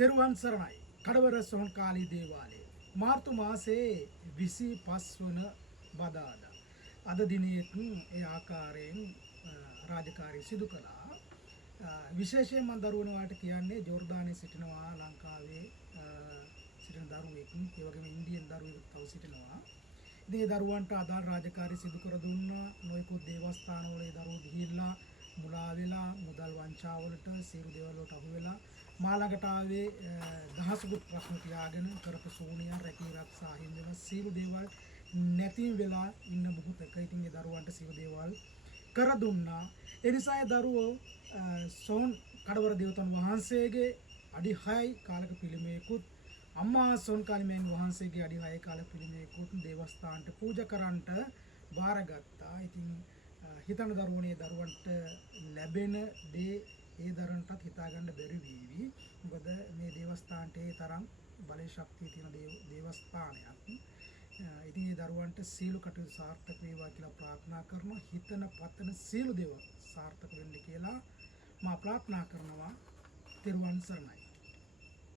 තෙරුවන් සරණයි. කඩවර සොහොන්කාලී දේවාලය මාර්තු මාසයේ 25 වන බදාදා අද දිනයේත් ඒ ආකාරයෙන් රාජකාරී සිදු කළා. විශේෂයෙන් මම දරුවනවාට කියන්නේ ජෝර්දානයේ සිටිනවා ලංකාවේ සිටින දරුවෙක්, ඒ වගේම ඉන්දියන් දරුවෙක් තව සිටිනවා. ඉතින් ඒ දරුවන්ට අදාළ රාජකාරී සිදු කර දුන්නා. නොයෙකුත් දේවස්ථානවල ඒ දරුවෝ ගිහිල්ලා මුලා වෙලා මුදල් වංචාවලට සියලු දේවල් වලට අහු වෙලා මා ළඟට ආවේ දහසකුත් ප්‍රශ්න තියාගෙන කරපු සෝනියන් රැකී ආරක්ෂා හිමිව සියලු දේවල් නැතිව වෙලා ඉන්න මොහොතක ඉතින් ඒ දරුවන්ට සියලු දේවල් කර දුන්නා. ඒ නිසා ඒ දරුවෝ සෝන් කඩවර දේවතුන් වහන්සේගේ අඩි 6 කාලක පිළිමයකුත් අම්මා සෝන්කාලිමයන් වහන්සේගේ අඩි 6 කාලක පිළිමයකුත් දේවස්ථානට පූජා කරන්නට බාරගත්තා. ඉතින් හිතන දරුවනේ දරුවන්ට ලැබෙන දේ ඒ දරුවන්ටත් හිතා ගන්න බැරි වේවි. මොකද මේ දේවස්ථානට ඒ තරම් බලය ශක්තිය තියෙන දේවස්ථානයක්. ඉතින් මේ දරුවන්ට සීල කටයුතු සාර්ථක වේවා කියලා ප්‍රාර්ථනා කරනවා. හිතන පතන සීල දේව සාර්ථක වෙන්න කියලා මා ප්‍රාර්ථනා කරනවා. තෙරුවන් සරණයි.